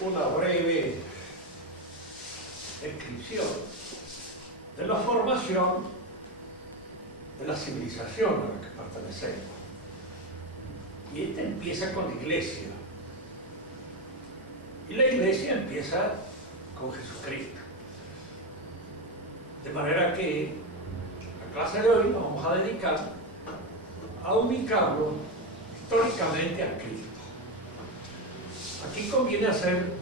una breve descripción de la formación de la civilización a la que pertenecemos. Y esta empieza con la Iglesia. Y la Iglesia empieza con Jesucristo. De manera que la clase de hoy nos vamos a dedicar a ubicarlo históricamente a Cristo. Aquí conviene hacer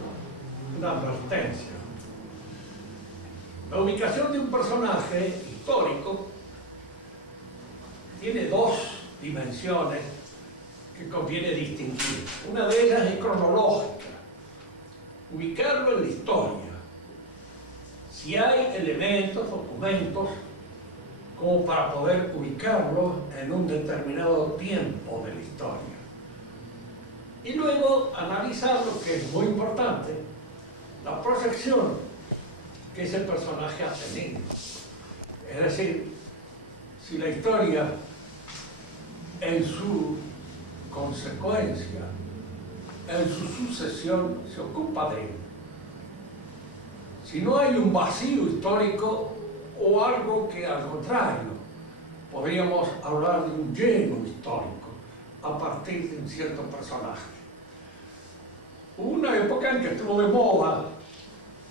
una advertencia. La ubicación de un personaje histórico tiene dos dimensiones que conviene distinguir. Una de ellas es cronológica, ubicarlo en la historia. Si hay elementos, documentos, como para poder ubicarlo en un determinado tiempo de la historia. Y luego analizar lo que es muy importante, la proyección que ese personaje ha tenido. Es decir, si la historia en su consecuencia, en su sucesión, se ocupa de él. Si no hay un vacío histórico o algo que al contrario, podríamos hablar de un lleno histórico a partir de un cierto personaje. Hubo una época en que estuvo de moda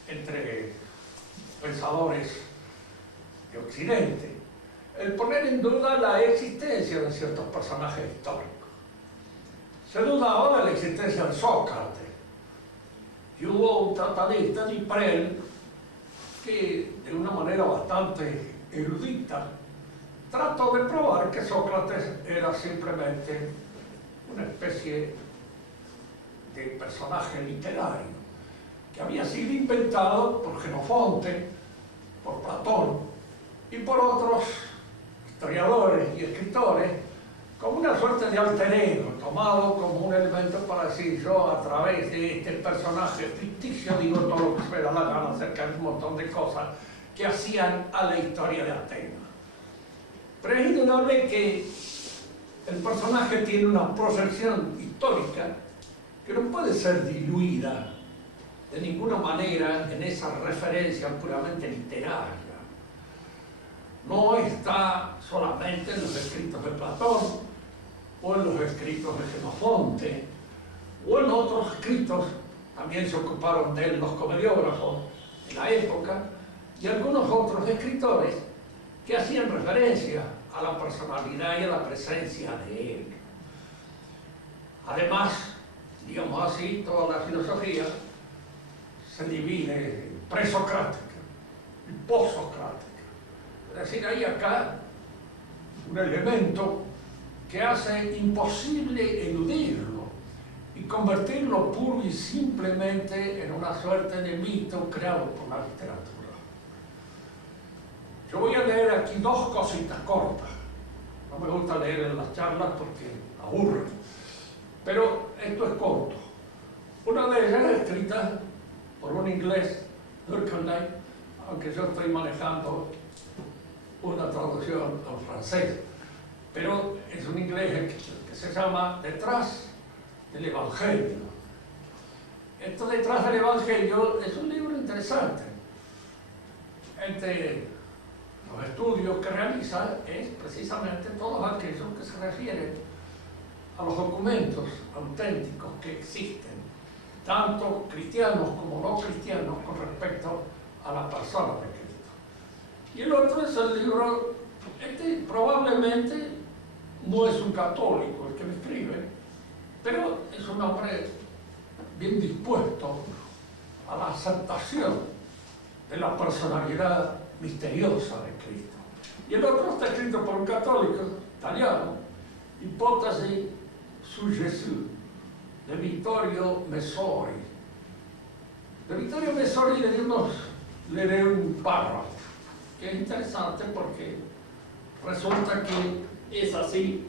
entre pensadores de Occidente el poner en duda la existencia de ciertos personajes históricos. Se dudaba de la existencia de Sócrates, y hubo un tratadista, Diprel, que de una manera bastante erudita trató de probar que Sócrates era simplemente una especie de personaje literario que había sido inventado por Xenofonte, por Platón y por otros historiadores y escritores como una suerte de alter ego, tomado como un elemento para decir: yo a través de este personaje ficticio digo todo lo que se me da la gana acerca de un montón de cosas que hacían a la historia de Atenas. Pero es indudable que el personaje tiene una proyección histórica que no puede ser diluida de ninguna manera en esa referencia puramente literaria. No está solamente en los escritos de Platón, o en los escritos de Xenofonte, o en otros escritos. También se ocuparon de él los comediógrafos de la época, y algunos otros escritores que hacían referencia a la personalidad y a la presencia de él. Además, digamos así, toda la filosofía se divide en presocrática y postsocrática. Es decir, hay acá un elemento que hace imposible eludirlo y convertirlo puro y simplemente en una suerte de mito creado por la literatura. Yo voy a leer aquí dos cositas cortas. No me gusta leer en las charlas porque aburre, pero esto es corto. Una de ellas es escrita por un inglés, Durkheim, aunque yo estoy manejando una traducción al francés, pero es un inglés que se llama Detrás del Evangelio. Esto Detrás del Evangelio es un libro interesante. Entre los estudios que realiza es precisamente todos aquellos que se refieren a los documentos auténticos que existen, tanto cristianos como no cristianos, con respecto a la persona de Cristo. Y el otro es el libro, probablemente no es un católico el que lo escribe, pero es un hombre bien dispuesto a la aceptación de la personalidad misteriosa de Cristo. Y el otro está escrito por un católico italiano, Ipotesi su Gesù, de Vittorio Messori. De Vittorio Messori leeré un párrafo que es interesante porque resulta que es así.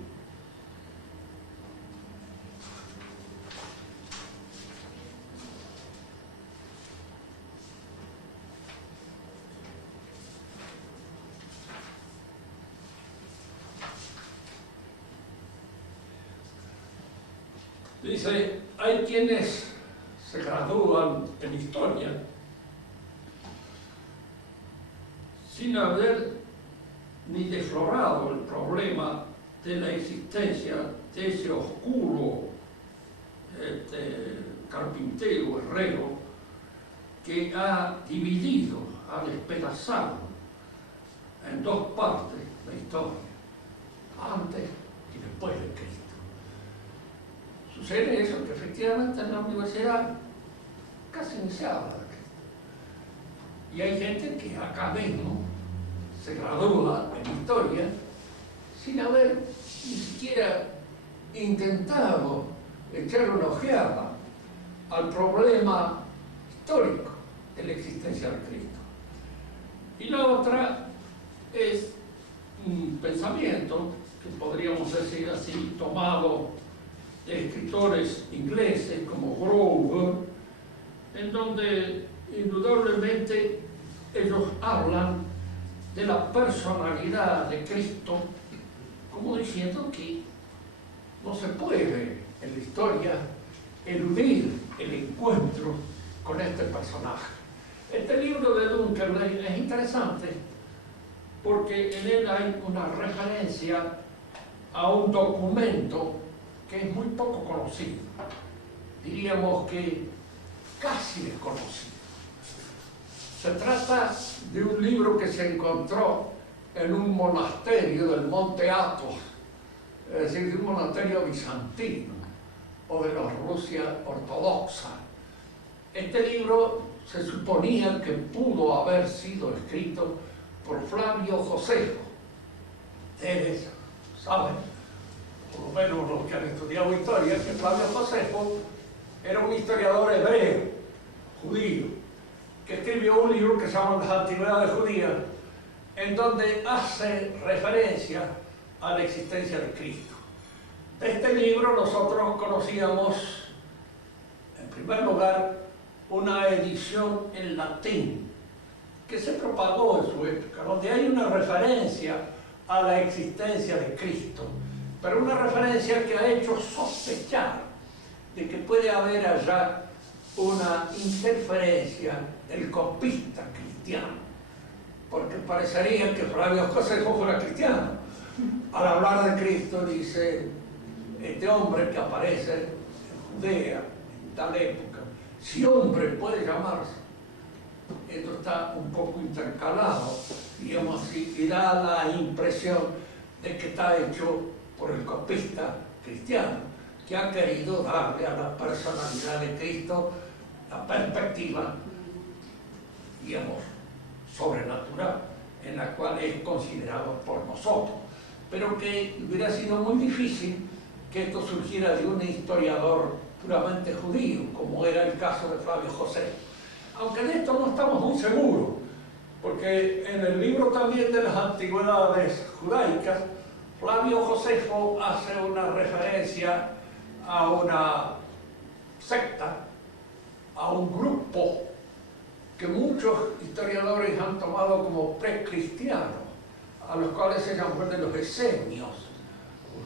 Dice, hay quienes se gradúan historia sin haber ni deflorado el problema de la existencia de ese oscuro carpintero, herrero, que ha dividido, ha despedazado en dos partes la historia, antes y después de Cristo. Sucede eso, que efectivamente en la universidad casi ni se habla de Cristo. Y hay gente que acá mismo se gradúa en historia sin haber ni siquiera intentado echar una ojeada al problema histórico de la existencia de Cristo. Y la otra es un pensamiento que podríamos decir así, tomado de escritores ingleses como Grover, en donde indudablemente ellos hablan de la personalidad de Cristo, como diciendo que no se puede en la historia eludir el encuentro con este personaje. Este libro de Dunkerley es interesante porque en él hay una referencia a un documento que es muy poco conocido, diríamos que casi desconocido. Se trata de un libro que se encontró en un monasterio del Monte Athos, es decir, de un monasterio bizantino o de la Rusia ortodoxa. Este libro se suponía que pudo haber sido escrito por Flavio Josefo. Ustedes saben, por lo menos los que han estudiado historia, que Flavio Josefo era un historiador hebreo, judío, que escribió un libro que se llama Las Antigüedades Judías, en donde hace referencia a la existencia de Cristo. De este libro nosotros conocíamos, en primer lugar, una edición en latín que se propagó en su época, donde hay una referencia a la existencia de Cristo, pero una referencia que ha hecho sospechar de que puede haber allá una interferencia del copista cristiano, porque parecería que Flavio Josefo fuera cristiano. Al hablar de Cristo dice, este hombre que aparece en Judea en tal época, si hombre puede llamarse, esto está un poco intercalado, digamos así, y da la impresión de que está hecho por el copista cristiano, que ha querido darle a la personalidad de Cristo la perspectiva, digamos, sobrenatural, en la cual es considerado por nosotros, pero que hubiera sido muy difícil que esto surgiera de un historiador puramente judío, como era el caso de Flavio Josefo. Aunque de esto no estamos muy seguros, porque en el libro también de las Antigüedades Judaicas, Flavio Josefo hace una referencia a una secta, a un grupo que muchos historiadores han tomado como precristianos, a los cuales se llaman de los esenios.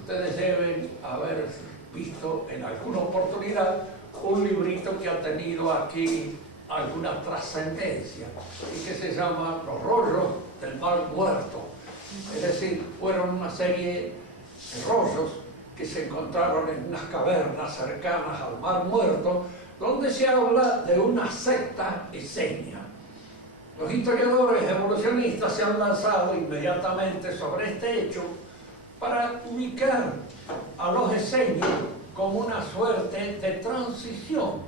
Ustedes deben haber visto en alguna oportunidad un librito que ha tenido aquí alguna trascendencia y que se llama Los rollos del Mar Muerto. Es decir, fueron una serie de rollos que se encontraron en unas cavernas cercanas al Mar Muerto, donde se habla de una secta esenia. Los historiadores evolucionistas se han lanzado inmediatamente sobre este hecho para ubicar a los esenios como una suerte de transición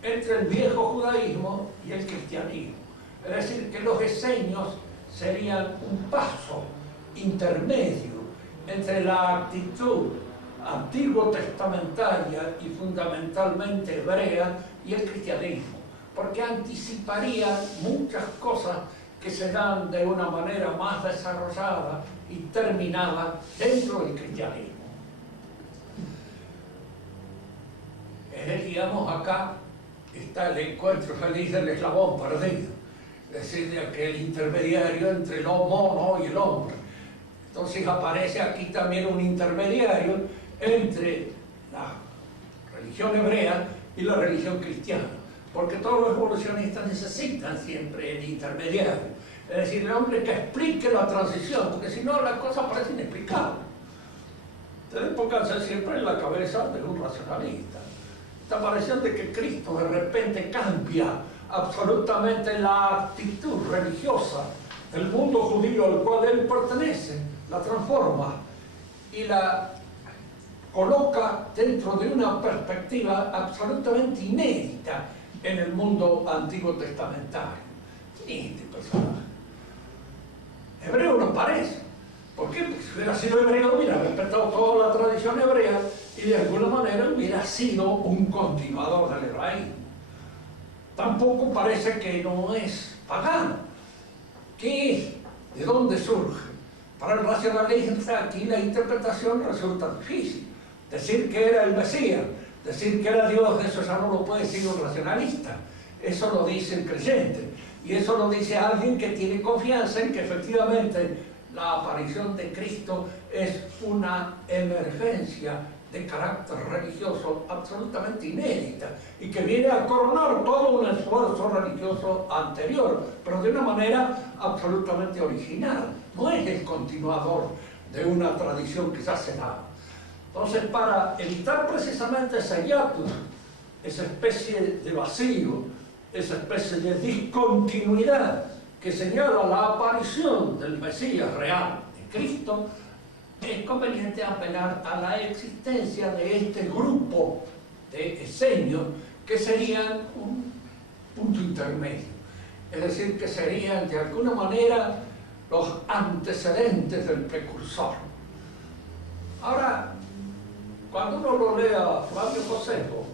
entre el viejo judaísmo y el cristianismo. Es decir, que los esenios serían un paso intermedio entre la actitud antiguo testamentaria y fundamentalmente hebrea y el cristianismo, porque anticiparía muchas cosas que se dan de una manera más desarrollada y terminada dentro del cristianismo. Digamos, acá está el encuentro feliz del eslabón perdido, es decir, de aquel intermediario entre el mono y el hombre. Entonces aparece aquí también un intermediario entre la religión hebrea y la religión cristiana. porque todos los evolucionistas necesitan siempre el intermediario, es decir, el hombre que explique la transición, porque si no la cosa parece inexplicable. Ustedes pónganse siempre en la cabeza de un racionalista. Esta aparición de que Cristo de repente cambia absolutamente la actitud religiosa del mundo judío al cual él pertenece, la transforma y la coloca dentro de una perspectiva absolutamente inédita en el mundo antiguo testamentario. Este personaje. Hebreo no parece. ¿Por qué? Porque si hubiera sido hebreo, hubiera respetado toda la tradición hebrea y de alguna manera hubiera sido un continuador del hebraísmo. Tampoco parece que no es pagano. ¿Qué es? ¿De dónde surge? Para el racionalista aquí la interpretación resulta difícil. Decir que era el Mesías, decir que era Dios, eso ya no lo puede decir un racionalista. Eso lo dice el creyente. Y eso lo dice alguien que tiene confianza en que efectivamente la aparición de Cristo es una emergencia de carácter religioso absolutamente inédita y que viene a coronar todo un esfuerzo religioso anterior, pero de una manera absolutamente original. No es el continuador de una tradición que ya se da. Entonces, para evitar precisamente ese hiatus, esa especie de vacío, esa especie de discontinuidad que señala la aparición del Mesías real, de Cristo, es conveniente apelar a la existencia de este grupo de esenios que serían un punto intermedio, es decir, que serían de alguna manera los antecedentes del precursor. Ahora, cuando uno lo lee a Flavio Josefo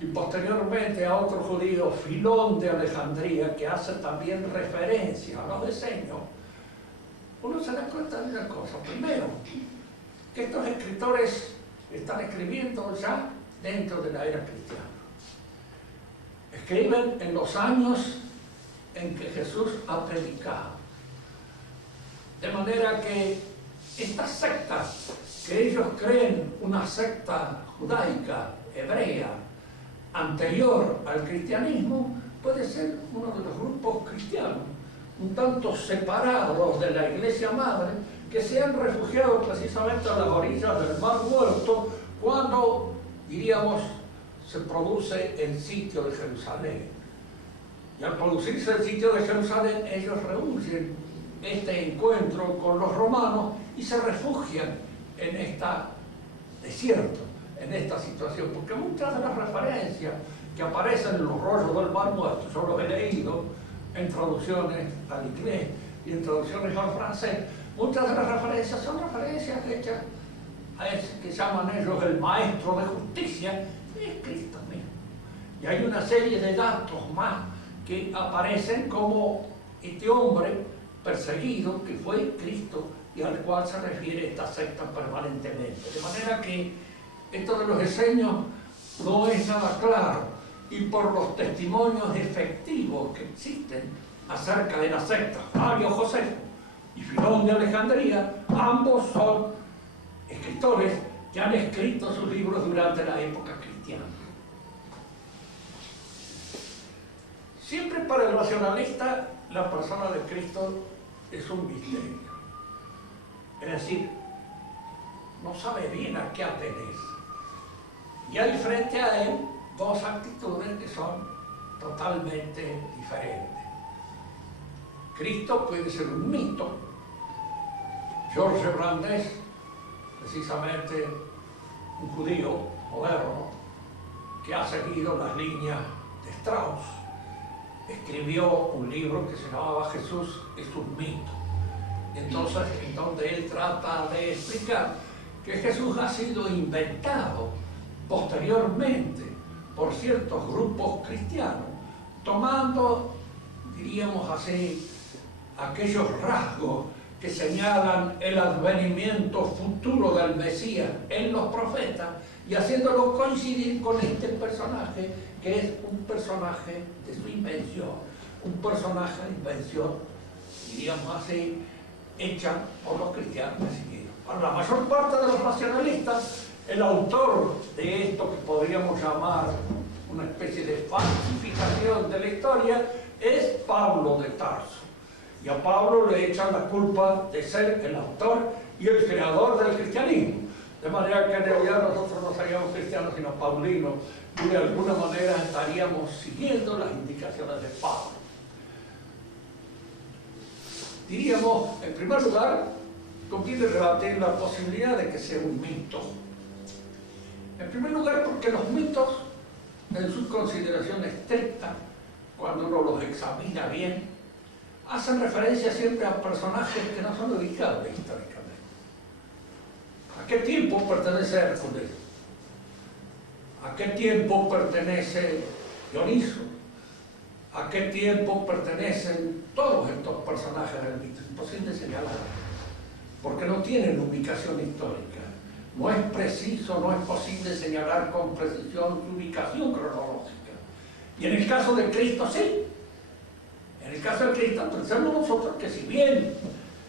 y posteriormente a otro judío, Filón de Alejandría, que hace también referencia a los esenios, uno se da cuenta de una cosa. Primero, que estos escritores están escribiendo ya dentro de la era cristiana. Escriben en los años en que Jesús ha predicado. De manera que esta secta, que ellos creen una secta judaica, hebrea, anterior al cristianismo, puede ser uno de los grupos cristianos, un tanto separados de la iglesia madre, que se han refugiado precisamente a las orillas del Mar Muerto cuando, diríamos, se produce el sitio de Jerusalén. Y al producirse el sitio de Jerusalén, ellos rehuyen este encuentro con los romanos y se refugian en este desierto, en esta situación, porque muchas de las referencias que aparecen en los rollos del Mar Muerto, yo los he leído en traducciones al inglés y en traducciones al francés, muchas de las referencias son referencias hechas a ese que llaman ellos el maestro de justicia, es Cristo mismo. Y hay una serie de datos más que aparecen como este hombre perseguido que fue Cristo y al cual se refiere esta secta permanentemente. De manera que esto de los esenios no es nada claro, y por los testimonios efectivos que existen acerca de la secta, Flavio Josefo y Filón de Alejandría, ambos son escritores que han escrito sus libros durante la época cristiana. Siempre para el racionalista la persona de Cristo es un misterio. Es decir, no sabe bien a qué atenerse. Y hay frente a él dos actitudes que son totalmente diferentes. Cristo puede ser un mito. George Brandes, precisamente un judío moderno que ha seguido las líneas de Strauss, escribió un libro que se llamaba Jesús es un mito. Entonces, en donde él trata de explicar que Jesús ha sido inventado posteriormente por ciertos grupos cristianos, tomando, diríamos así, aquellos rasgos que señalan el advenimiento futuro del Mesías en los profetas y haciéndolo coincidir con este personaje, que es un personaje de su invención, un personaje de invención, diríamos así, hecha por los cristianos recibidos. Para la mayor parte de los racionalistas, el autor de esto que podríamos llamar una especie de falsificación de la historia, es Pablo de Tarso. Y a Pablo le echan la culpa de ser el autor y el creador del cristianismo. De manera que en realidad nosotros no seríamos cristianos sino paulinos, y de alguna manera estaríamos siguiendo las indicaciones de Pablo. Diríamos, en primer lugar, conviene rebatir la posibilidad de que sea un mito. En primer lugar, porque los mitos, en su consideración estricta, cuando uno los examina bien, hacen referencia siempre a personajes que no son ubicables históricamente. ¿A qué tiempo pertenece Hércules? ¿A qué tiempo pertenece Dioniso? ¿A qué tiempo pertenecen todos estos personajes del mito? Es imposible señalar, porque no tienen ubicación histórica. No es preciso, no es posible señalar con precisión su ubicación cronológica. Y en el caso de Cristo, sí. En el caso de Cristo, pensamos nosotros que si bien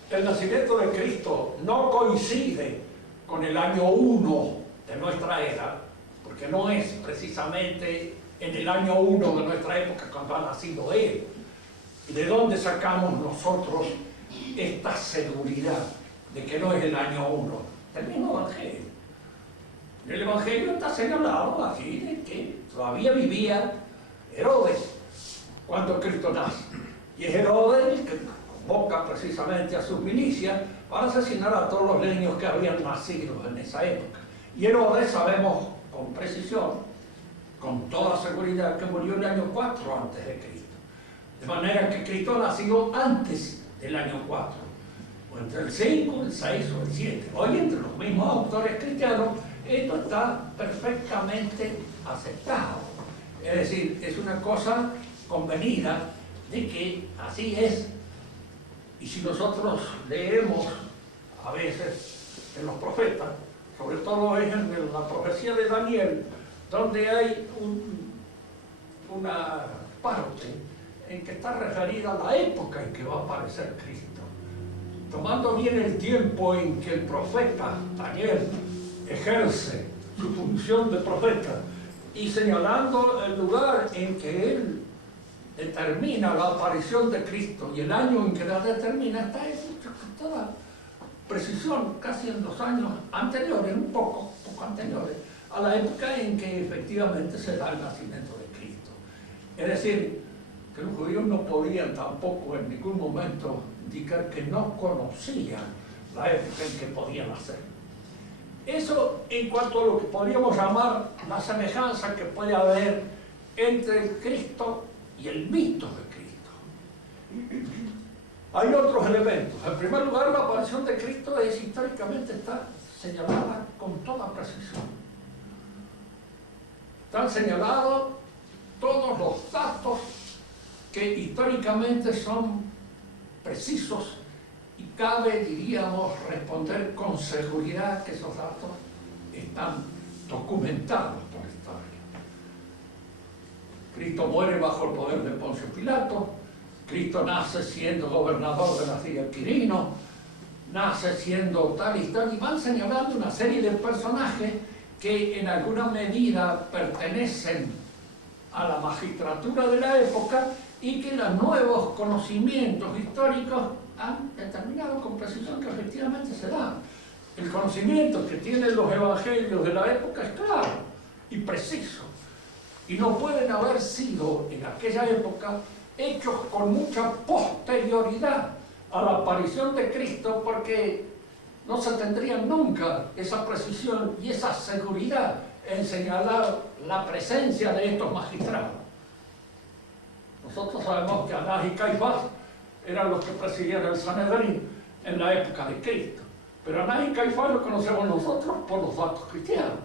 el nacimiento de Cristo no coincide con el año 1 de nuestra era, porque no es precisamente en el año 1 de nuestra época cuando ha nacido Él. ¿Y de dónde sacamos nosotros esta seguridad de que no es el año 1? Del mismo Evangelio. En el Evangelio está señalado así de que todavía vivía Herodes cuando Cristo nace. Y es Herodes el que convoca precisamente a sus milicias para asesinar a todos los niños que habían nacido en esa época. Y Herodes sabemos con precisión, con toda seguridad, que murió en el año 4 antes de Cristo. De manera que Cristo nació antes del año 4, o entre el 5, el 6 o el 7. Hoy entre los mismos autores cristianos esto está perfectamente aceptado. Es decir, es una cosa convenida de que así es. Y si nosotros leemos a veces en los profetas, sobre todo es en la profecía de Daniel, donde hay una parte en que está referida a la época en que va a aparecer Cristo. Tomando bien el tiempo en que el profeta Daniel ejerce su función de profeta y señalando el lugar en que él determina la aparición de Cristo y el año en que la determina, está hecho con toda precisión, casi en los años anteriores, un poco anteriores, a la época en que efectivamente se da el nacimiento de Cristo. Es decir, que los judíos no podían tampoco en ningún momento indicar que no conocían la época en que podían nacer. Eso en cuanto a lo que podríamos llamar la semejanza que puede haber entre el Cristo y el mito de Cristo. Hay otros elementos. En primer lugar, la aparición de Cristo históricamente está señalada con toda precisión. Están señalados todos los datos que históricamente son precisos y cabe, diríamos, responder con seguridad que esos datos están documentados por la historia. Cristo muere bajo el poder de Poncio Pilato, Cristo nace siendo gobernador de la Siria Quirino, nace siendo tal y tal, y van señalando una serie de personajes que en alguna medida pertenecen a la magistratura de la época y que los nuevos conocimientos históricos han determinado con precisión que efectivamente se dan. El conocimiento que tienen los evangelios de la época es claro y preciso, y no pueden haber sido en aquella época hechos con mucha posterioridad a la aparición de Cristo, porque no se tendría nunca esa precisión y esa seguridad en señalar la presencia de estos magistrados. Nosotros sabemos que Anás y Caifás eran los que presidían el Sanedrín en la época de Cristo, pero Anás y Caifás lo conocemos nosotros por los datos cristianos.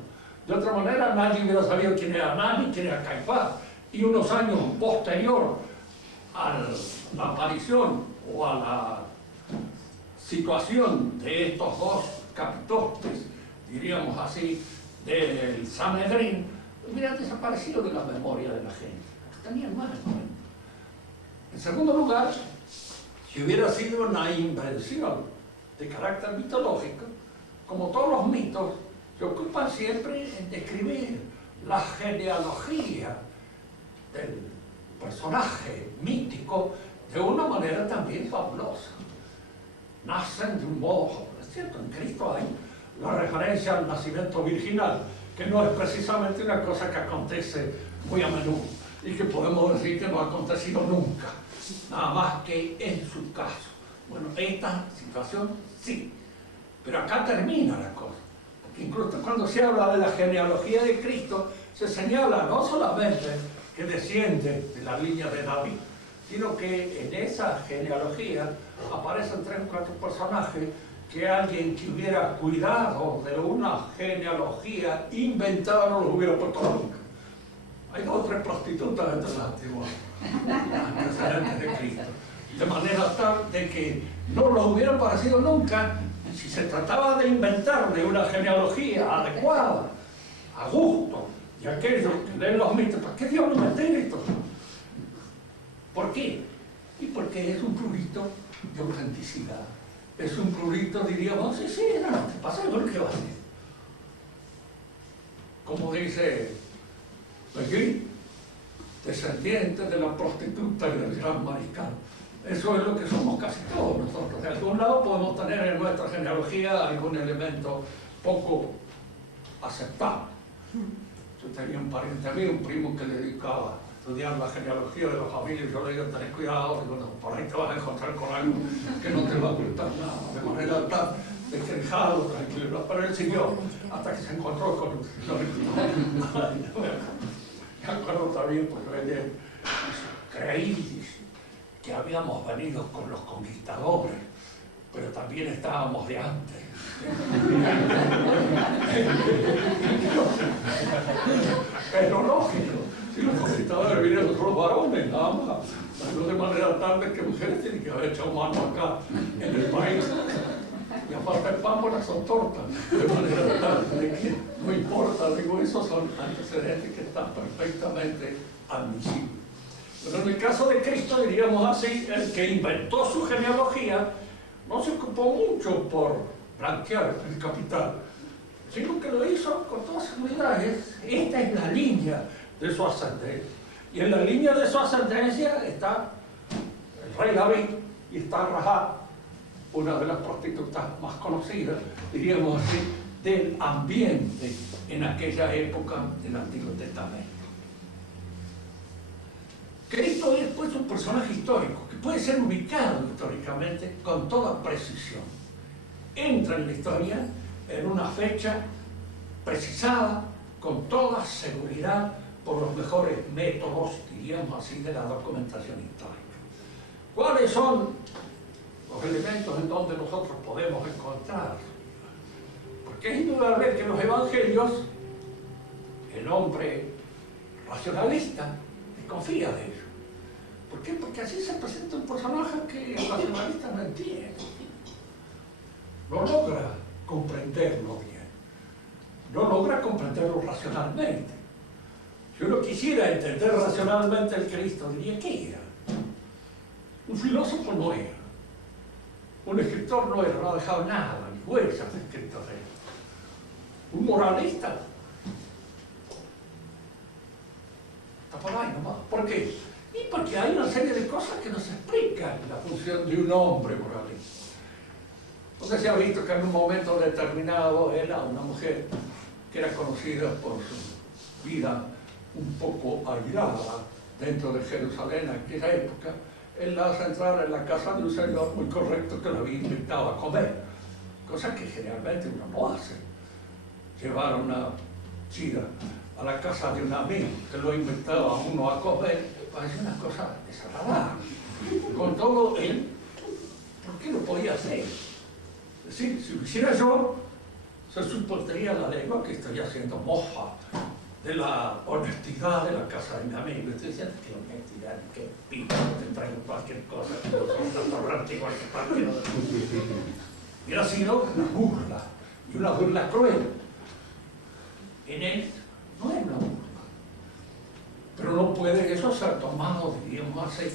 De otra manera, nadie hubiera sabido quién era Anás ni quién era Caifás. Y unos años posterior a la aparición o a la situación de estos dos capitostes, diríamos así, del Sanedrín, hubieran desaparecido de la memoria de la gente. Tenían más memoria. En segundo lugar, si hubiera sido una invención de carácter mitológico, como todos los mitos, se ocupan siempre en describir la genealogía del personaje mítico de una manera también fabulosa. Nacen de un modo, es cierto, en Cristo hay la referencia al nacimiento virginal, que no es precisamente una cosa que acontece muy a menudo y que podemos decir que no ha acontecido nunca, nada más que en su caso. Bueno, esta situación sí, pero acá termina la cosa, porque incluso cuando se habla de la genealogía de Cristo, se señala no solamente que desciende de la línea de David, sino que en esa genealogía aparecen 3 o 4 personajes que alguien que hubiera cuidado de una genealogía inventada no los hubiera puesto nunca. Hay 2 o 3 prostitutas entre las antiguas antecedentes de Cristo, de manera tal de que no los hubieran parecido nunca si se trataba de inventarle una genealogía adecuada, a gusto, y aquellos que leen los mitos, ¿para qué Dios no mete esto? ¿Por qué? Y porque es un prurito de autenticidad. Es un prurito, diríamos, sí, no, te pasa algo que va a hacer. Como dice aquí, descendiente de la prostituta y del gran mariscal. Eso es lo que somos casi todos nosotros. De algún lado podemos tener en nuestra genealogía algún elemento poco aceptable. Yo tenía un pariente a mí, un primo que le dedicaba a estudiar la genealogía de la familia, y yo le digo, tenés cuidado, digo, no, por ahí te vas a encontrar con algo que no te va a gustar nada, de manera tal de que dejalo tranquilo. Pero él siguió hasta que se encontró con me acuerdo también, porque él creí que habíamos venido con los conquistadores, pero también estábamos de antes. Pero lógico, si los conquistadores vinieron solo varones, nada más, no de manera tal de que mujeres tienen que haber echado mano acá en el país. Y aparte el pan, buenas son tortas, de manera tal de que no importa, digo, esos son antecedentes que están perfectamente admisibles. Pero en el caso de Cristo, diríamos así, el que inventó su genealogía no se ocupó mucho por blanquear el capital, sino que lo hizo con toda seguridad. Esta es la línea de su ascendencia. Y en la línea de su ascendencia está el rey David y está Rahab, una de las prostitutas más conocidas, diríamos así, del ambiente en aquella época del Antiguo Testamento. Cristo es pues un personaje histórico que puede ser ubicado históricamente con toda precisión. Entra en la historia en una fecha precisada, con toda seguridad, por los mejores métodos, diríamos así, de la documentación histórica. ¿Cuáles son los elementos en donde nosotros podemos encontrar? Porque es indudable que en los evangelios el hombre racionalista desconfía de ello. ¿Por qué? Porque así se presenta un personaje que el racionalista no entiende. No logra comprenderlo bien. No logra comprenderlo racionalmente. Si uno quisiera entender racionalmente el Cristo, diría, ¿qué era? Un filósofo no era. Un escritor no era, no ha dejado nada, ni huellas de escritos de él. Un moralista está por ahí nomás. ¿Por qué? Y porque hay una serie de cosas que nos explican la función de un hombre moralista. Entonces se ha visto que en un momento determinado era una mujer que era conocida por su vida un poco airada dentro de Jerusalén en aquella época. Él la hace entrar en la casa de un señor muy correcto que lo había invitado a comer, cosa que generalmente uno no hace. Llevar a una chica a la casa de un amigo que lo ha invitado a uno a comer, parece una cosa desagradable. Con todo él, ¿por qué lo podía hacer? Es decir, si lo hiciera yo, se supondría la lengua que estoy haciendo mofa de la honestidad de la casa de mi amigo. Estoy diciendo que honestidad, que pico, te traigo cualquier cosa, que no son restaurante igual que partido de y ha sido una burla, y una burla cruel. En él no es una burla. Pero no puede eso ser tomado, diríamos así,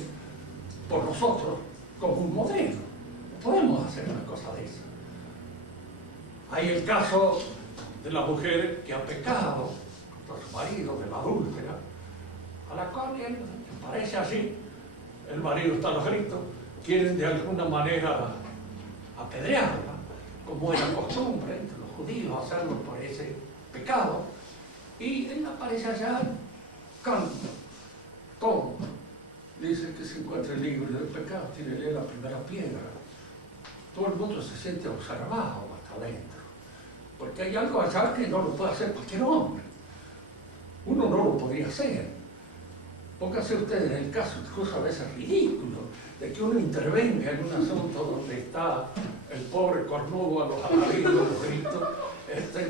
por nosotros como un modelo. No podemos hacer una cosa de esa. Hay el caso de la mujer que ha pecado contra su marido, de la adúltera, a la cual él parece así, el marido está a los gritos, quieren de alguna manera apedrearla, como era costumbre entre los judíos hacerlo por ese pecado, y él aparece allá, canta, toma, dice que se encuentra libre del pecado, tírele la primera piedra. Todo el mundo se siente observado hasta adentro, porque hay algo allá que no lo puede hacer cualquier hombre. Uno no lo podría hacer. Pónganse ustedes en el caso, incluso a veces ridículo, de que uno intervenga en un asunto donde está el pobre cornudo a los alaridos, los gritos,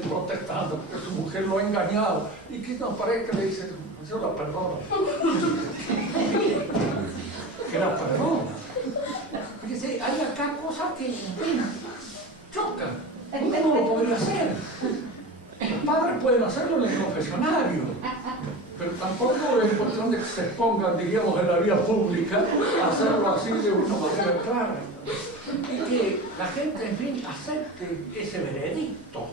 protestando porque su mujer lo ha engañado, y que no parece que le dice, yo la perdono. Que la perdona. Fíjese, hay acá cosas que, chocan. Uno no lo podría hacer. Los padres pueden hacerlo en el confesionario, pero tampoco es cuestión de que se expongan, diríamos, en la vía pública, a hacerlo así de una manera clara. Y que la gente, en fin, acepte ese veredicto.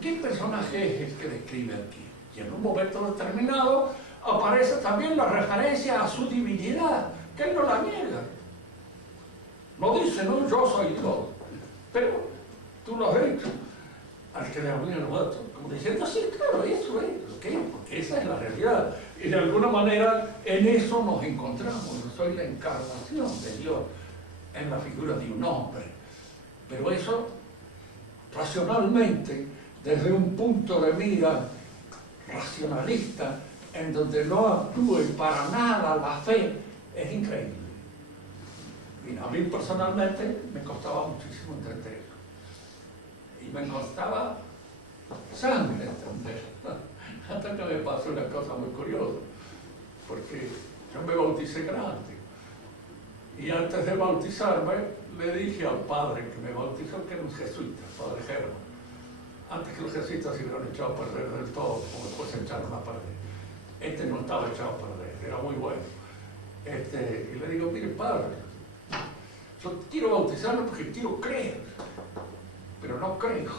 ¿Qué personaje es el que describe aquí? Y en un momento determinado aparece también la referencia a su divinidad, que él no la niega. No dice, no, yo soy Dios, pero tú lo has hecho. Al que le habían muerto, como diciendo, sí, claro, eso es, ¿qué? Porque esa es la realidad. Y de alguna manera en eso nos encontramos. Yo soy la encarnación de Dios en la figura de un hombre. Pero eso, racionalmente, desde un punto de mira racionalista, en donde no actúe para nada la fe, es increíble. Y a mí personalmente me costaba muchísimo entenderlo. Y me costaba sangre entender. Hasta que me pasó una cosa muy curiosa, porque yo me bauticé grande. Y antes de bautizarme, le dije al padre que me bautizó, que era un jesuita, el padre Germán. Antes que los jesuitas se hubieran echado a perder del todo, como después se echaron a perder. Este no estaba echado a perder, era muy bueno. Y le digo, mire padre, yo quiero bautizarlo porque quiero creer, pero no creo.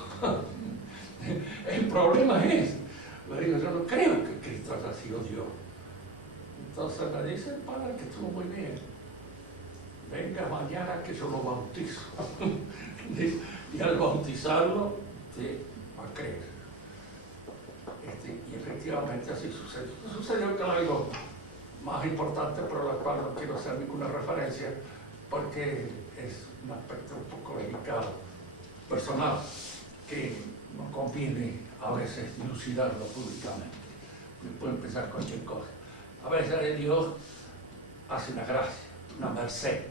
El problema es, le digo, yo no creo que Cristo haya sido Dios. Entonces me dice el padre que estuvo muy bien. Venga mañana que yo lo bautizo. Y al bautizarlo, va a creer. Y efectivamente así sucedió. Sucedió con algo más importante, pero la cual no quiero hacer ninguna referencia, porque es un aspecto un poco delicado, personal, que no conviene a veces dilucidarlo públicamente. Puede empezar cualquier cosa. A veces Dios hace una gracia, una merced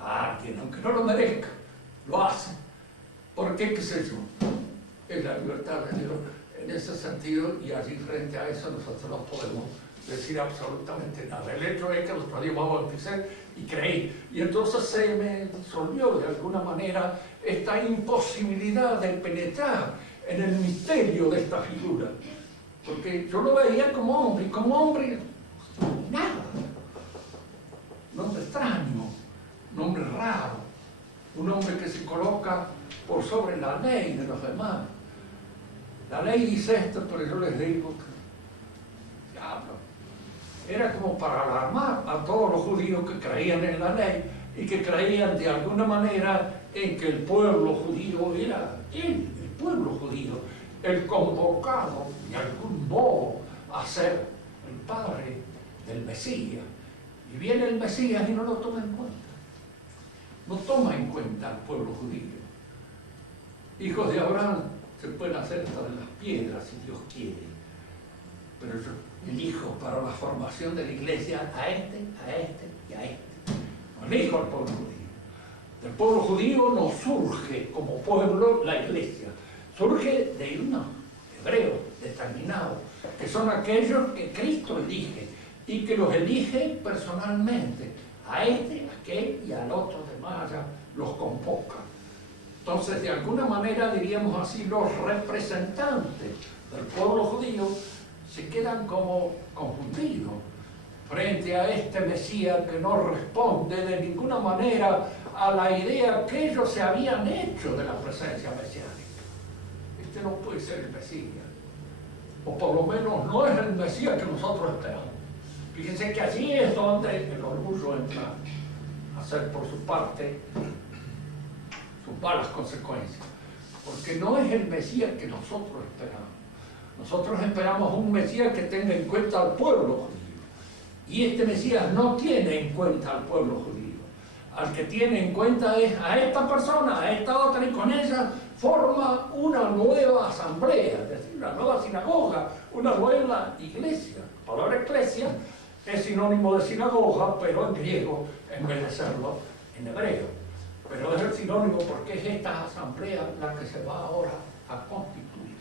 a alguien, aunque no lo merezca, lo hace. ¿Por qué? ¿Qué sé yo? Es la libertad de Dios en ese sentido, y allí frente a eso nosotros no podemos decir absolutamente nada. El hecho es que los otro día me bauticé y creí, y entonces se me disolvió de alguna manera esta imposibilidad de penetrar en el misterio de esta figura, porque yo lo veía como hombre, y como hombre, nada. Un hombre extraño, un hombre raro, un hombre que se coloca por sobre la ley de los demás. La ley dice esto, pero yo les digo que diablo. Era como para alarmar a todos los judíos que creían en la ley y que creían de alguna manera en que el pueblo judío era él, el pueblo judío, el convocado de algún modo a ser el padre del Mesías. Y viene el Mesías y no lo toma en cuenta. No toma en cuenta al pueblo judío. Hijos de Abraham se pueden hacer hasta de las piedras si Dios quiere. Pero yo elijo para la formación de la iglesia a este y a este. No elijo al pueblo judío. Del pueblo judío no surge como pueblo la iglesia. Surge de unos hebreos determinados, que son aquellos que Cristo elige y que los elige personalmente. A este, a aquel y al otro demás los convoca. Entonces, de alguna manera, diríamos así, los representantes del pueblo judío se quedan como confundidos frente a este Mesías que no responde de ninguna manera a la idea que ellos se habían hecho de la presencia mesiánica. Este no puede ser el Mesías, o por lo menos no es el Mesías que nosotros esperamos. Fíjense que allí es donde el orgullo entra a hacer por su parte sus malas consecuencias. Porque no es el Mesías que nosotros esperamos. Nosotros esperamos un Mesías que tenga en cuenta al pueblo judío. Y este Mesías no tiene en cuenta al pueblo judío. Al que tiene en cuenta es a esta persona, a esta otra, y con ella forma una nueva asamblea, es decir, una nueva sinagoga, una nueva iglesia. La palabra iglesia es sinónimo de sinagoga, pero en griego, en vez de serlo en hebreo. Pero es el sinónimo porque es esta asamblea la que se va ahora a constituir.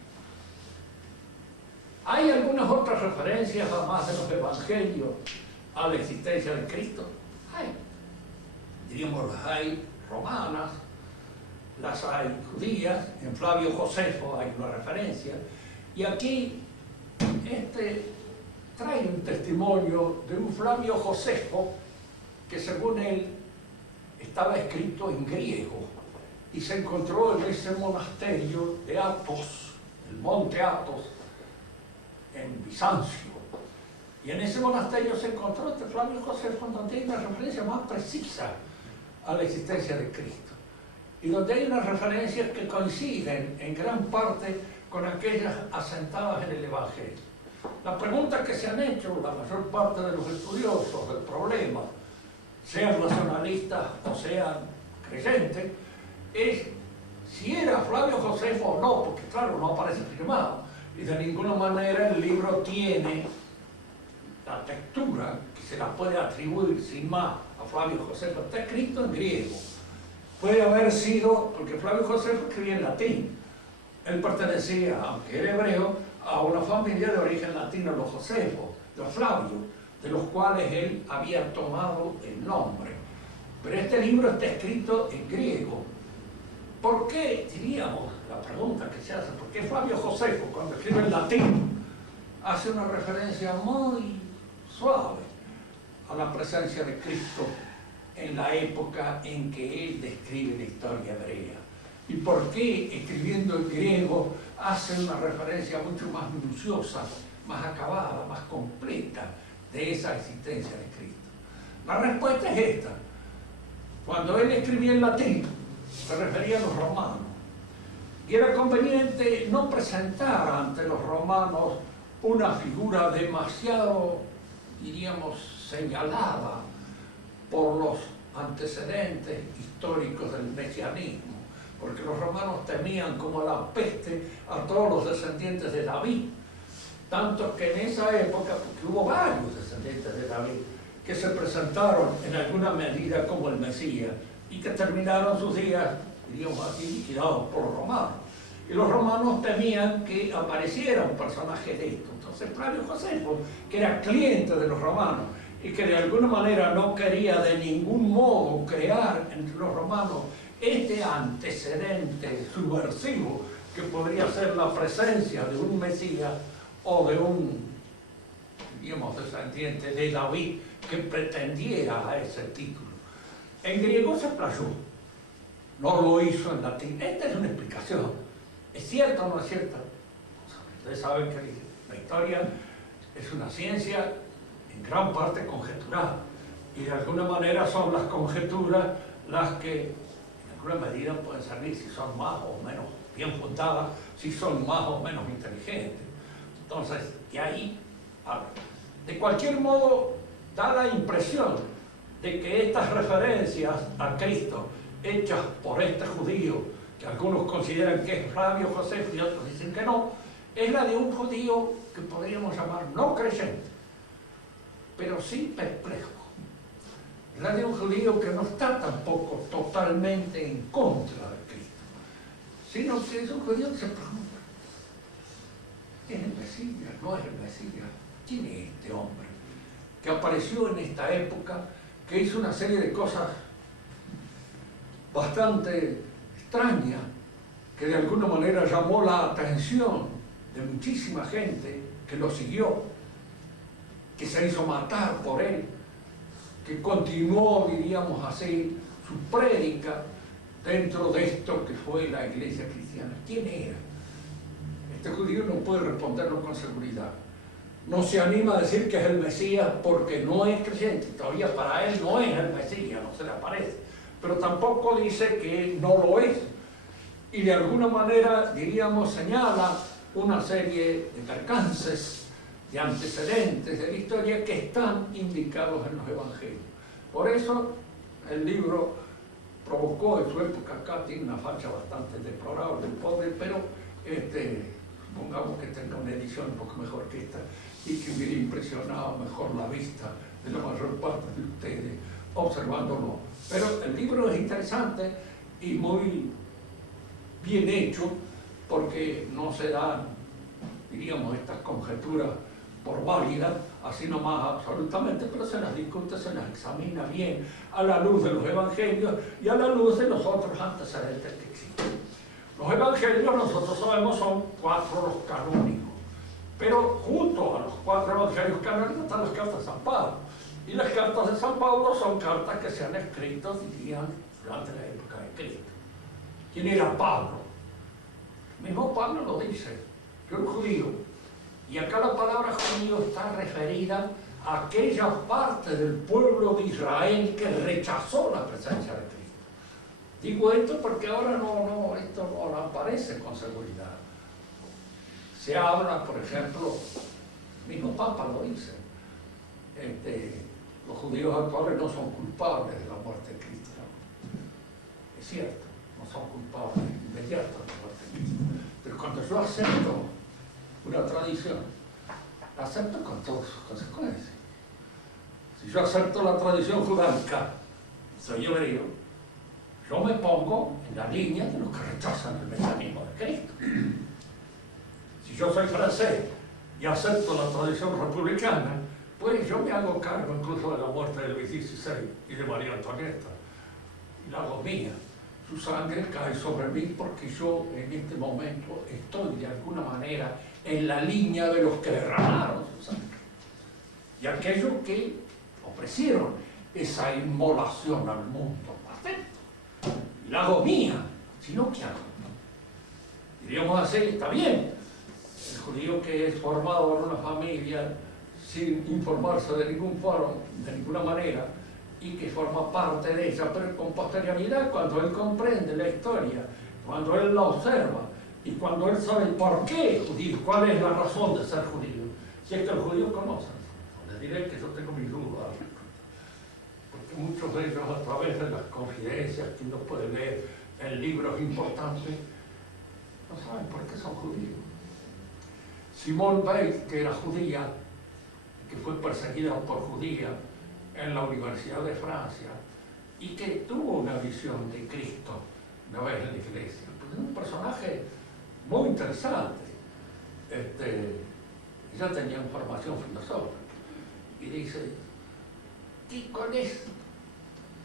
Hay algunas otras referencias, además de los evangelios, a la existencia de Cristo. Hay. Diríamos, las hay romanas, las hay judías, en Flavio Josefo hay una referencia, y aquí trae un testimonio de un Flavio Josefo que según él estaba escrito en griego y se encontró en ese monasterio de Athos, el monte Athos, en Bizancio. Y en ese monasterio se encontró este Flavio Josefo, donde hay una referencia más precisa a la existencia de Cristo, y donde hay unas referencias que coinciden en gran parte con aquellas asentadas en el Evangelio. La pregunta que se han hecho la mayor parte de los estudiosos del problema, sean racionalistas o sean creyentes, es si era Flavio Josefo o no, porque claro, no aparece firmado, y de ninguna manera el libro tiene la textura que se la puede atribuir sin más a Flavio Josefo. Está escrito en griego. Puede haber sido, porque Flavio Josefo escribía en latín. Él pertenecía, aunque era hebreo, a una familia de origen latino, los Josefos, los Flavios, de los cuales él había tomado el nombre. Pero este libro está escrito en griego. ¿Por qué, diríamos, la pregunta que se hace, por qué Flavio Josefo, cuando escribe en latín, hace una referencia muy suave a la presencia de Cristo en la época en que él describe la historia hebrea? ¿Y por qué, escribiendo en griego, hace una referencia mucho más minuciosa, más acabada, más completa de esa existencia de Cristo? La respuesta es esta. Cuando él escribía en latín, se refería a los romanos. Y era conveniente no presentar ante los romanos una figura demasiado, diríamos, señalada por los antecedentes históricos del mesianismo, porque los romanos temían como la peste a todos los descendientes de David, tanto que en esa época, porque hubo varios descendientes de David que se presentaron en alguna medida como el Mesías y que terminaron sus días, diríamos así, liquidados por los romanos. Y los romanos temían que apareciera un personaje de esto. Entonces Flavio Josefo, que era cliente de los romanos y que de alguna manera no quería de ningún modo crear entre los romanos este antecedente subversivo que podría ser la presencia de un Mesías o de un, digamos, descendiente de David que pretendiera a ese título. En griego se playó, no lo hizo en latín. Esta es una explicación. ¿Es cierta o no es cierta? Ustedes saben que la historia es una ciencia en gran parte conjetural, y de alguna manera son las conjeturas las que en alguna medida pueden servir si son más o menos bien fundadas, si son más o menos inteligentes. Entonces, y ahí, de cualquier modo, da la impresión de que estas referencias a Cristo hechas por este judío, que algunos consideran que es Flavio Josefo y otros dicen que no, es la de un judío que podríamos llamar no creyente, pero sí perplejo. Es la de un judío que no está tampoco totalmente en contra de Cristo, sino que es un judío que se pregunta: ¿es el Mesías? ¿No es el Mesías? ¿Quién es este hombre que apareció en esta época, que hizo una serie de cosas bastante extrañas, que de alguna manera llamó la atención de muchísima gente que lo siguió, que se hizo matar por él, que continuó, diríamos así, su prédica dentro de esto que fue la iglesia cristiana? ¿Quién era? Este judío no puede responderlo con seguridad. no se anima a decir que es el Mesías porque no es creyente, todavía para él no es el Mesías, no se le aparece, pero tampoco dice que no lo es. Y de alguna manera, diríamos, señala una serie de percances, de antecedentes de la historia que están indicados en los evangelios. Por eso el libro provocó en su época, acá tiene una facha bastante deplorable, pobre, pero supongamos que tenga una edición un poco mejor que esta y que hubiera impresionado mejor la vista de la mayor parte de ustedes observándolo. Pero el libro es interesante y muy bien hecho porque no se dan, diríamos, estas conjeturas por válidas, así nomás absolutamente, pero se las discute, se las examina bien a la luz de los evangelios y a la luz de los otros antecedentes que existen. Los evangelios, nosotros sabemos, son 4 los canónicos, pero junto a los 4 evangelios canónicos están las cartas de San Pablo. Y las cartas de San Pablo son cartas que se han escrito, dirían, durante la época de Cristo. ¿Quién era Pablo? El mismo Pablo lo dice, yo era judío. Y acá la palabra judío está referida a aquella parte del pueblo de Israel que rechazó la presencia de Cristo. Digo esto porque ahora esto no aparece con seguridad. Se habla, por ejemplo, el mismo Papa lo dice, los judíos actuales no son culpables de la muerte de Cristo. ¿No? Es cierto, no son culpables inmediatos de la muerte de Cristo. Pero cuando yo acepto una tradición, la acepto con todas sus consecuencias. Si yo acepto la tradición judaica, soy hebreo, yo me pongo en la línea de los que rechazan el mesianismo de Cristo. Si yo soy francés y acepto la tradición republicana, pues yo me hago cargo incluso de la muerte de Luis XVI y de María Antonieta, y la hago mía. Su sangre cae sobre mí porque yo en este momento estoy de alguna manera en la línea de los que derramaron su sangre y aquellos que ofrecieron esa inmolación al mundo. Acepto y la hago mía, si no, ¿qué hago? Diríamos así, está bien. El judío que es formado en una familia sin informarse de ningún foro, de ninguna manera, y que forma parte de ella, pero con posterioridad, cuando él comprende la historia, cuando él la observa, y cuando él sabe por qué es judío, cuál es la razón de ser judío, si es que los judíos conocen, les diré que yo tengo mis dudas, porque muchos de ellos, a través de las confidencias que uno puede leer en libros importantes, no saben por qué son judíos. Simone Weil, que era judía, que fue perseguida por judía en la Universidad de Francia y que tuvo una visión de Cristo una vez en la iglesia. Pues es un personaje muy interesante. Ella tenía formación filosófica y dice, ¿cuál es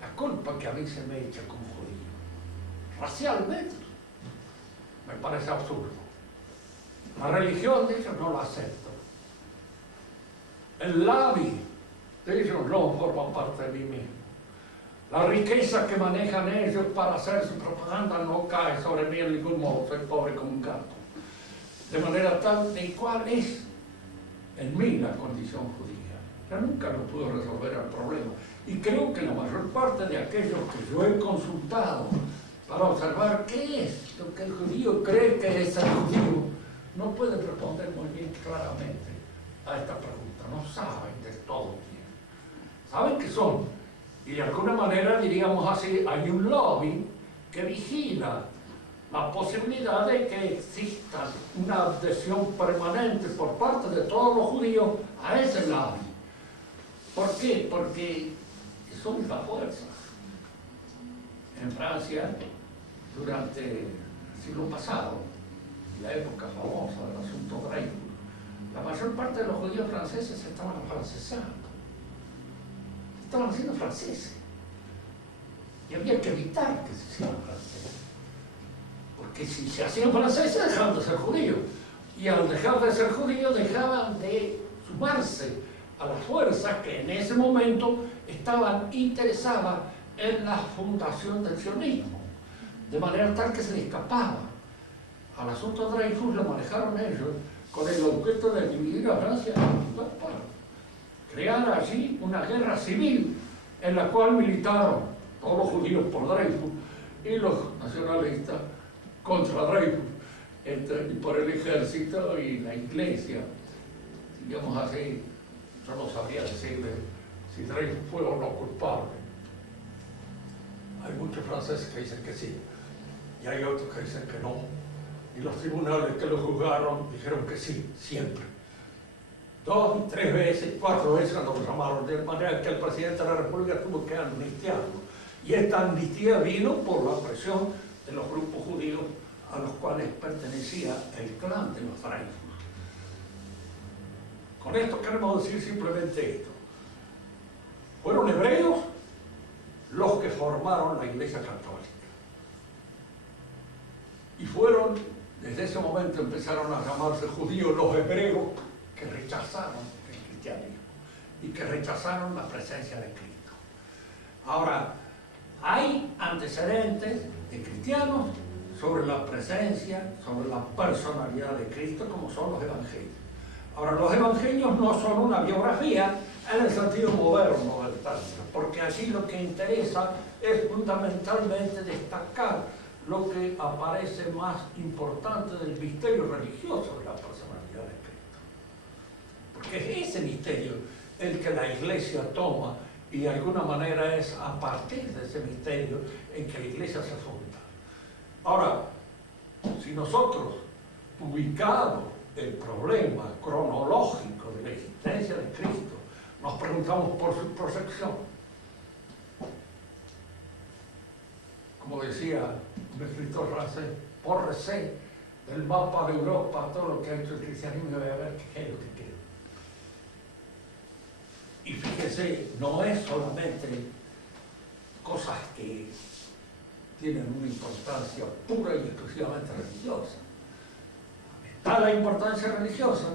la culpa que a mí se me echa como judío? Racialmente me parece absurdo. La religión de ellos no la acepto. El labi de ellos no forman parte de mí mismo. La riqueza que manejan ellos para hacer su propaganda no cae sobre mí en ningún modo. Soy pobre como un gato. De manera tal de cuál es en mí la condición judía. Yo nunca lo pude resolver el problema. Y creo que la mayor parte de aquellos que yo he consultado para observar qué es lo que el judío cree que es el judío, no pueden responder muy bien claramente a esta pregunta. No saben de todo quién. Saben que son. Y de alguna manera, diríamos así, hay un lobby que vigila la posibilidad de que exista una adhesión permanente por parte de todos los judíos a ese lobby. ¿Por qué? Porque son la fuerza. En Francia, durante el siglo pasado, la época famosa del asunto Dreyfus, la mayor parte de los judíos franceses se estaban afrancesando. Estaban siendo franceses. Y había que evitar que se hicieran franceses. Porque si se hacían franceses, dejaban de ser judíos. Y al dejar de ser judíos, dejaban de sumarse a las fuerzas que en ese momento estaban interesadas en la fundación del sionismo. De manera tal que se le escapaba. Al asunto de Dreyfus lo manejaron ellos con el objeto de dividir a Francia en dos partes, crear allí una guerra civil en la cual militaron todos los judíos por Dreyfus y los nacionalistas contra Dreyfus, y por el ejército y la iglesia, digamos así. Yo no sabría decirle si Dreyfus fue o no culpable. Hay muchos franceses que dicen que sí, y hay otros que dicen que no. Y los tribunales que lo juzgaron dijeron que sí, siempre. 2, 3 veces, 4 veces cuando lo llamaron, de manera que el presidente de la República tuvo que amnistiarlo. Y esta amnistía vino por la presión de los grupos judíos a los cuales pertenecía el clan de los Dreyfus. Con esto queremos decir simplemente esto. Fueron hebreos los que formaron la Iglesia Católica. Y fueron, desde ese momento empezaron a llamarse judíos los hebreos que rechazaron el cristianismo y que rechazaron la presencia de Cristo. Ahora, hay antecedentes de cristianos sobre la presencia, sobre la personalidad de Cristo, como son los evangelios. Ahora, los evangelios no son una biografía en el sentido moderno del término, porque allí lo que interesa es fundamentalmente destacar lo que aparece más importante del misterio religioso de la personalidad de Cristo. Porque es ese misterio el que la Iglesia toma y de alguna manera es a partir de ese misterio en que la Iglesia se funda. Ahora, si nosotros, ubicado el problema cronológico de la existencia de Cristo, nos preguntamos por su proyección. Como decía un escritor francés, bórrese del mapa de Europa todo lo que ha hecho el cristianismo y voy a ver qué es lo que queda. Y fíjese, no es solamente cosas que tienen una importancia pura y exclusivamente religiosa. Está la importancia religiosa,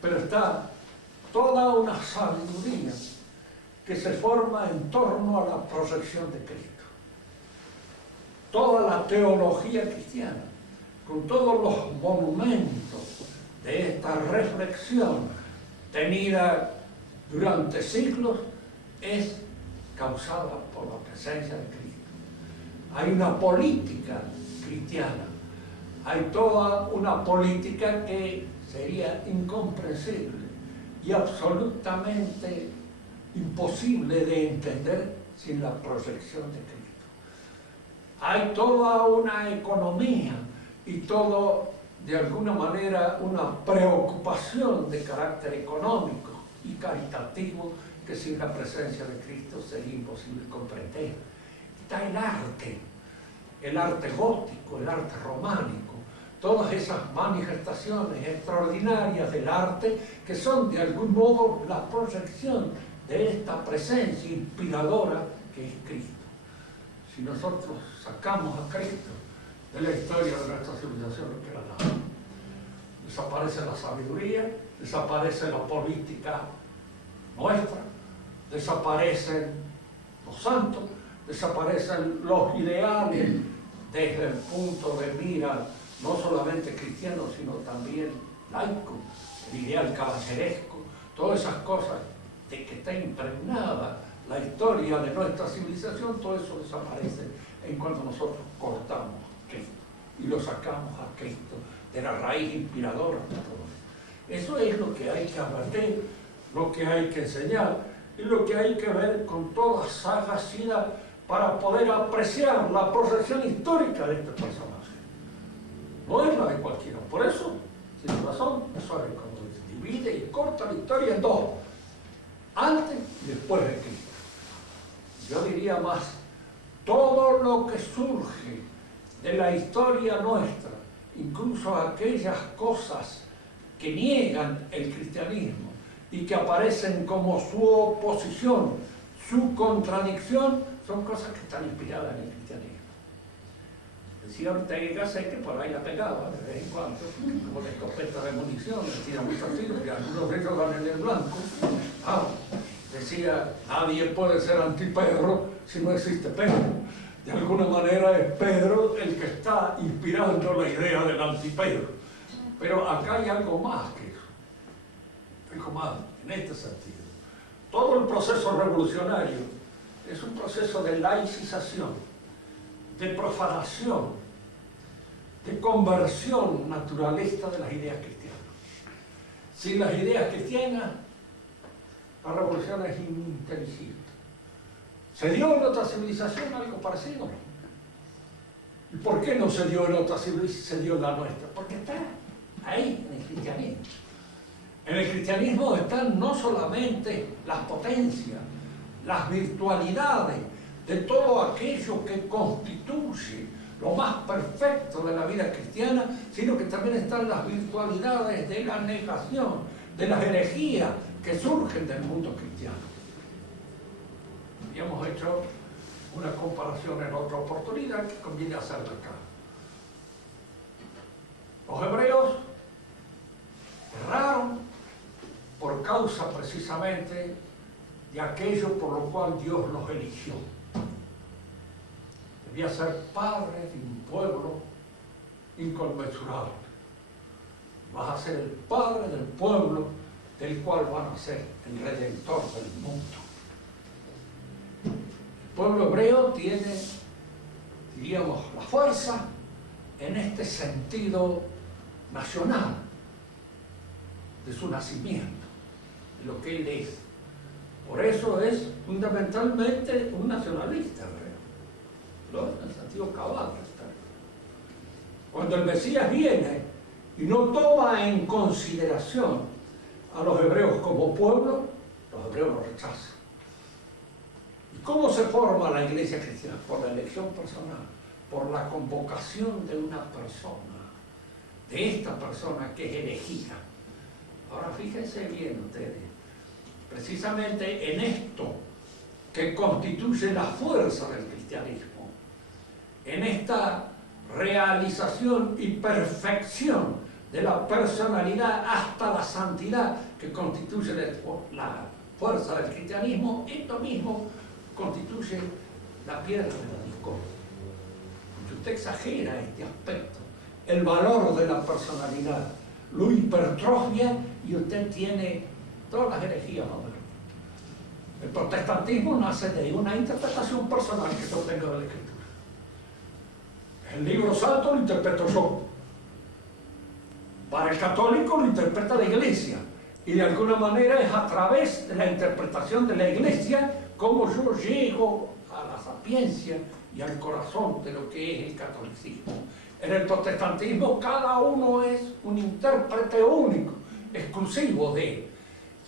pero está toda una sabiduría que se forma en torno a la proyección de Cristo. Toda la teología cristiana, con todos los monumentos de esta reflexión tenida durante siglos, es causada por la presencia de Cristo. Hay una política cristiana, hay toda una política que sería incomprensible y absolutamente imposible de entender sin la proyección de Cristo. Hay toda una economía y todo, de alguna manera, una preocupación de carácter económico y caritativo que sin la presencia de Cristo sería imposible comprender. Está el arte gótico, el arte románico, todas esas manifestaciones extraordinarias del arte que son de algún modo la proyección de esta presencia inspiradora que es Cristo. Si nosotros sacamos a Cristo de la historia de nuestra civilización, lo que era nada. Desaparece la sabiduría, desaparece la política nuestra, desaparecen los santos, desaparecen los ideales desde el punto de mira no solamente cristiano, sino también laico, el ideal caballeresco, todas esas cosas de que está impregnada la historia de nuestra civilización, todo eso desaparece en cuanto nosotros cortamos a Cristo y lo sacamos a Cristo de la raíz inspiradora de todo eso. Eso es lo que hay que advertir, lo que hay que enseñar y lo que hay que ver con toda sagacidad para poder apreciar la proyección histórica de este personaje. No es la de cualquiera. Por eso, sin razón, eso es como divide y corta la historia en dos, antes y después de Cristo. Yo diría más, todo lo que surge de la historia nuestra, incluso aquellas cosas que niegan el cristianismo y que aparecen como su oposición, su contradicción, son cosas que están inspiradas en el cristianismo. Decía Ortega, sé que por ahí la pegaba de vez en cuando, como la escopeta de munición, decía muchos tiros, y algunos de ellos van en el blanco. Decía, nadie puede ser anti-Pedro si no existe Pedro. De alguna manera es Pedro el que está inspirando la idea del anti-Pedro. Pero acá hay algo más que eso, algo más en este sentido. Todo el proceso revolucionario es un proceso de laicización, de profanación, de conversión naturalista de las ideas cristianas. Sin las ideas cristianas, la revolución es ininteligible. ¿Se dio en otra civilización algo parecido? ¿Y por qué no se dio en otra civilización? Se dio en la nuestra. Porque está ahí, en el cristianismo. En el cristianismo están no solamente las potencias, las virtualidades de todo aquello que constituye lo más perfecto de la vida cristiana, sino que también están las virtualidades de la negación, de las herejías que surgen del mundo cristiano. Y hemos hecho una comparación en otra oportunidad que conviene hacerla acá. Los hebreos erraron por causa precisamente de aquello por lo cual Dios los eligió. Debía ser padre de un pueblo inconmensurable. Vas a ser el padre del pueblo del cual van a ser el redentor del mundo. El pueblo hebreo tiene, diríamos, la fuerza en este sentido nacional de su nacimiento, de lo que él es. Por eso es fundamentalmente un nacionalista hebreo, ¿no? En el sentido cabal. Cuando el Mesías viene y no toma en consideración a los hebreos como pueblo, los hebreos lo rechazan. ¿Y cómo se forma la iglesia cristiana? Por la elección personal, por la convocación de una persona, de esta persona que es elegida. Ahora fíjense bien ustedes, precisamente en esto que constituye la fuerza del cristianismo, en esta realización y perfección de la personalidad hasta la santidad que constituye la fuerza del cristianismo, esto mismo constituye la piedra de la discordia. Si usted exagera este aspecto, el valor de la personalidad, lo hipertrofia y usted tiene todas las herejías modernas. El protestantismo nace de una interpretación personal que yo tengo de la Escritura. El libro santo lo interpreto yo. Para el católico lo interpreta la Iglesia. Y de alguna manera es a través de la interpretación de la Iglesia como yo llego a la sapiencia y al corazón de lo que es el catolicismo. En el protestantismo cada uno es un intérprete único, exclusivo de.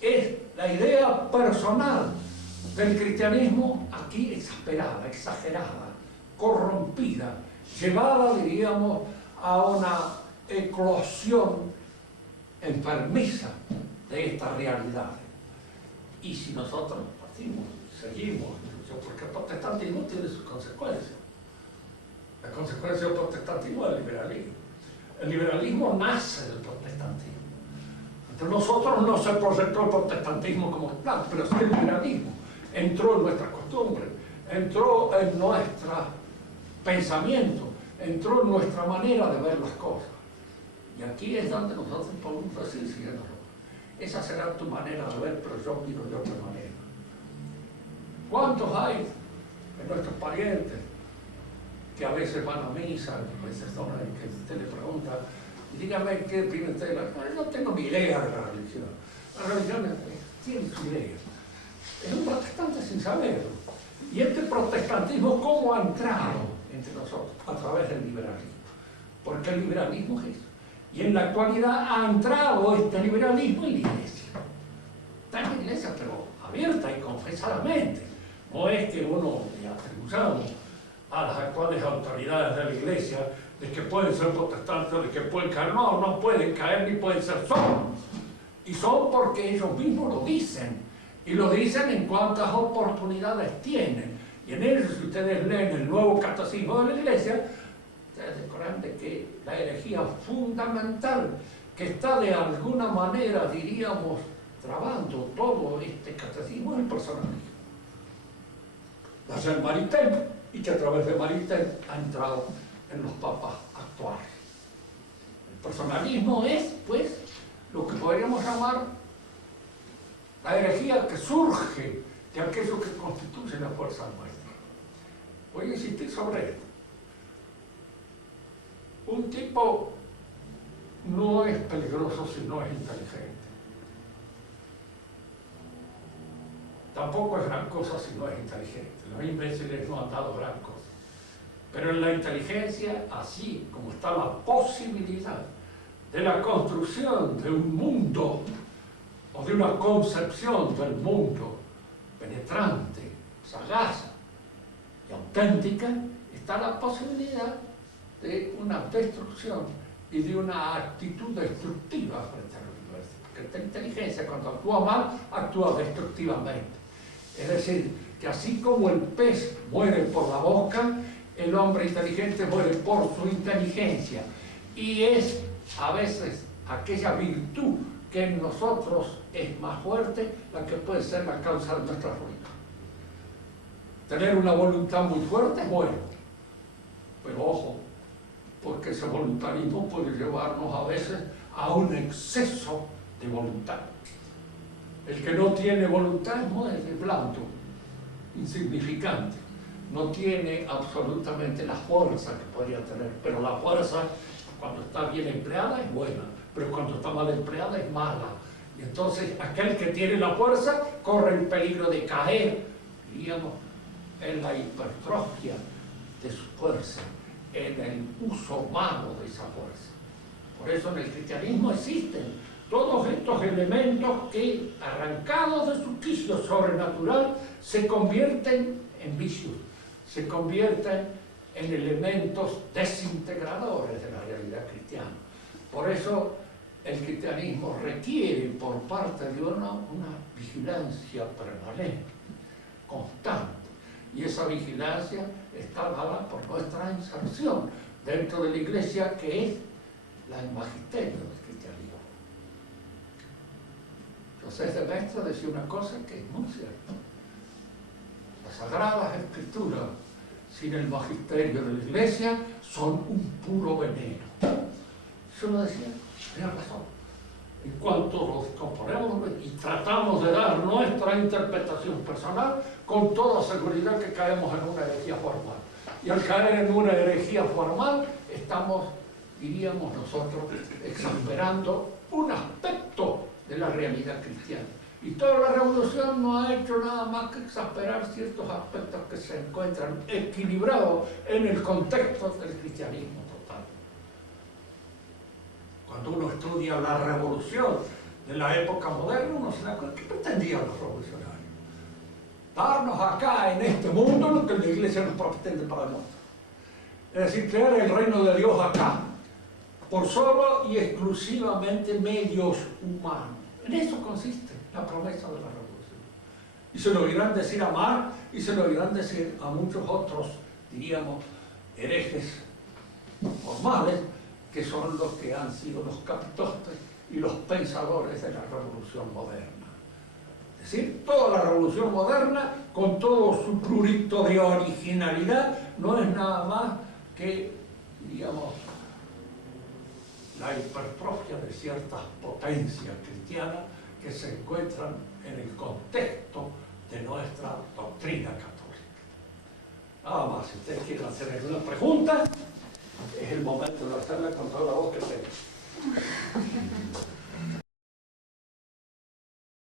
Es la idea personal del cristianismo aquí exasperada, exagerada, corrompida, llevada, diríamos, a una eclosión enfermiza de estas realidades. Y si nosotros partimos, seguimos, porque el protestantismo tiene sus consecuencias. La consecuencia del protestantismo es el liberalismo. El liberalismo nace del protestantismo. Entre nosotros no se proyectó el protestantismo como tal, pero sí el liberalismo. Entró en nuestras costumbres, entró en nuestro pensamiento, entró en nuestra manera de ver las cosas. Y aquí es donde nosotros podemos decir, siguiéndolo, esa será tu manera de ver, pero yo miro de otra manera. ¿Cuántos hay de nuestros parientes que a veces van a misa, a veces son que usted le pregunta, y dígame qué opina usted? Yo no tengo ni idea de la religión. La religión tiene su idea. Es un protestante sin saberlo. Y este protestantismo, ¿cómo ha entrado entre nosotros? A través del liberalismo. Porque el liberalismo es eso. Y en la actualidad ha entrado este liberalismo en la iglesia. Está en la iglesia, pero abierta y confesadamente. No es que uno le atribuyamos a las actuales autoridades de la iglesia de que pueden ser protestantes, de que pueden caer. No, no pueden caer ni pueden ser son. Y son porque ellos mismos lo dicen. Y lo dicen en cuántas oportunidades tienen. Y en ellos, si ustedes leen el nuevo catecismo de la iglesia, ustedes descubrirán de que la herejía fundamental que está de alguna manera, diríamos, trabando todo este catecismo es el personalismo. Nace en Maritain y que a través de Maritain ha entrado en los papas actuales. El personalismo es, pues, lo que podríamos llamar la herejía que surge de aquello que constituye la fuerza nuestra. Voy a insistir sobre esto. Un tipo no es peligroso si no es inteligente. Tampoco es gran cosa si no es inteligente. Los imbéciles no han dado gran cosa. Pero en la inteligencia, así como está la posibilidad de la construcción de un mundo o de una concepción del mundo penetrante, sagaz y auténtica, está la posibilidad de una destrucción y de una actitud destructiva frente al universo. Porque la inteligencia, cuando actúa mal, actúa destructivamente. Es decir, que así como el pez muere por la boca, el hombre inteligente muere por su inteligencia. Y es a veces aquella virtud que en nosotros es más fuerte la que puede ser la causa de nuestra ruina. Tener una voluntad muy fuerte es bueno, pero ojo, porque ese voluntarismo puede llevarnos a veces a un exceso de voluntad. El que no tiene voluntad es muy blando, insignificante, no tiene absolutamente la fuerza que podría tener, pero la fuerza, cuando está bien empleada, es buena, pero cuando está mal empleada, es mala. Y entonces aquel que tiene la fuerza corre el peligro de caer, diríamos, en la hipertrofia de su fuerza, en el uso malo de esa fuerza. Por eso en el cristianismo existen todos estos elementos que, arrancados de su quicio sobrenatural, se convierten en vicios, se convierten en elementos desintegradores de la realidad cristiana. Por eso el cristianismo requiere por parte de una vigilancia permanente, constante. Y esa vigilancia está dada por nuestra inserción dentro de la Iglesia, que es el magisterio del cristianismo. José de Maistre decía una cosa que es muy cierta. Las Sagradas Escrituras, sin el magisterio de la Iglesia, son un puro veneno. Yo lo decía, tenía razón. En cuanto los componemos y tratamos de dar nuestra interpretación personal, con toda seguridad que caemos en una herejía formal. Y al caer en una herejía formal, estamos, diríamos nosotros, exasperando un aspecto de la realidad cristiana. Y toda la revolución no ha hecho nada más que exasperar ciertos aspectos que se encuentran equilibrados en el contexto del cristianismo total. Cuando uno estudia la revolución de la época moderna, uno se da cuenta que pretendían los revolucionarios. Darnos acá en este mundo lo que la Iglesia nos pretende para nosotros. Es decir, crear el reino de Dios acá, por solo y exclusivamente medios humanos. En eso consiste la promesa de la revolución. Y se lo oirán decir a Marx y se lo oirán decir a muchos otros, diríamos, herejes formales, que son los que han sido los capitostes y los pensadores de la revolución moderna. Es decir, toda la revolución moderna, con todo su prurito de originalidad, no es nada más que, digamos, la hipertrofia de ciertas potencias cristianas que se encuentran en el contexto de nuestra doctrina católica. Nada más, si ustedes quieren hacer alguna pregunta, es el momento de hacerla con toda la voz que tengan.